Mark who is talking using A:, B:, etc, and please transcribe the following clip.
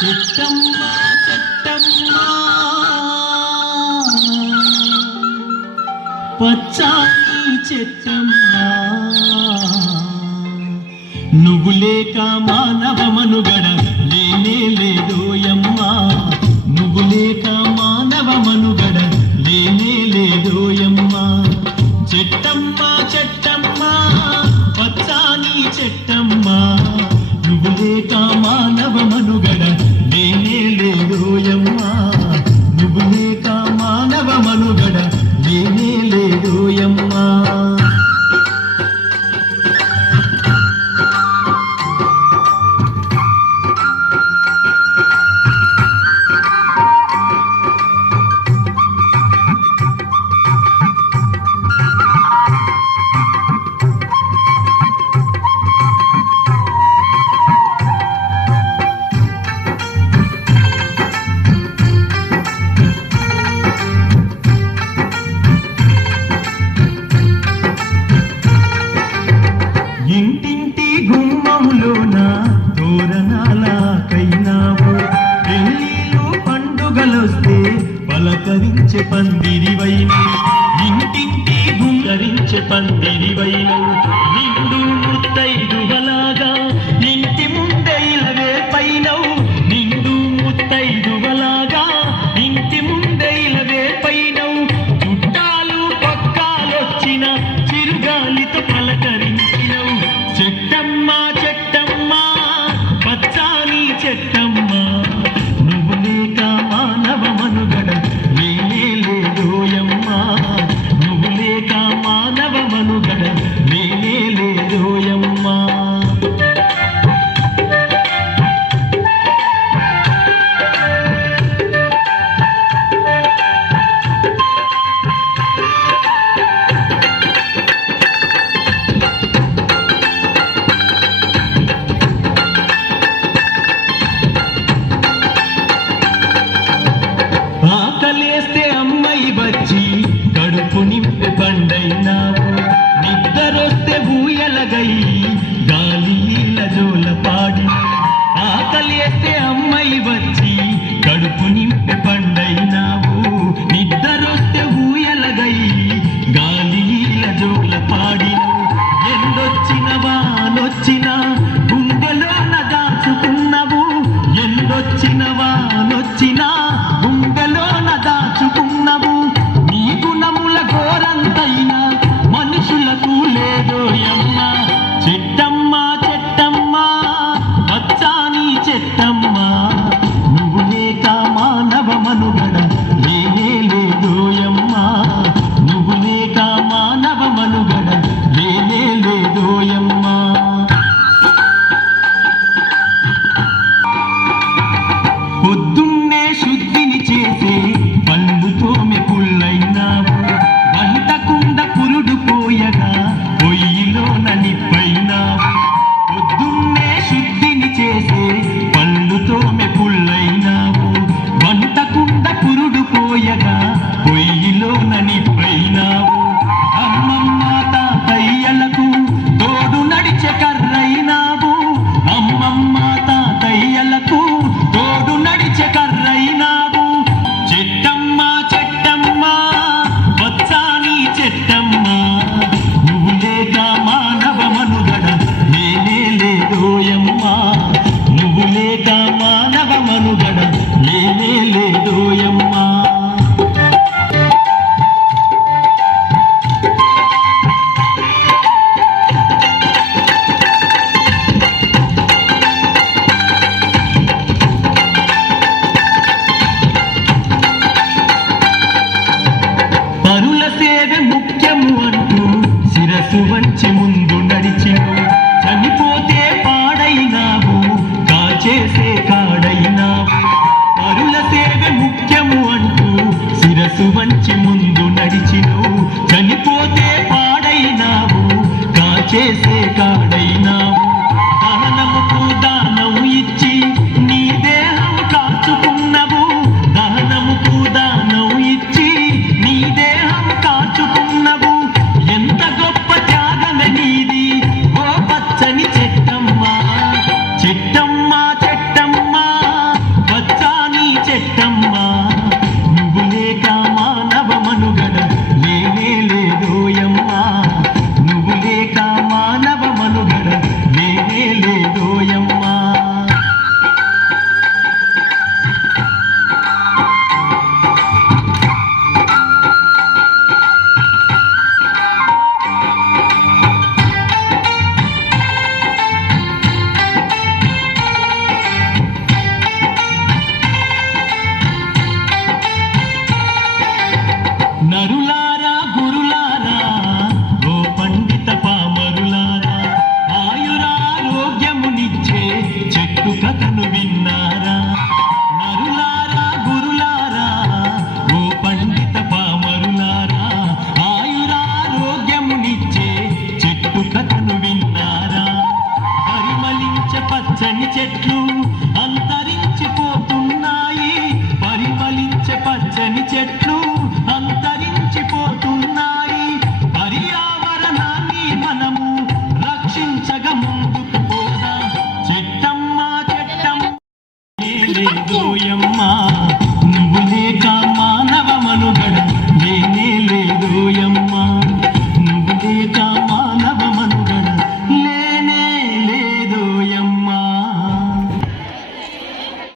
A: చిట్టమ్మా చిట్టమ్మా. నువ్వు లేక మానవ మనుగడ లేనే లే पंदी కలజోల పాడి ఆకలి అమ్మాయి వచ్చి కడుపు నింపే कैसे गा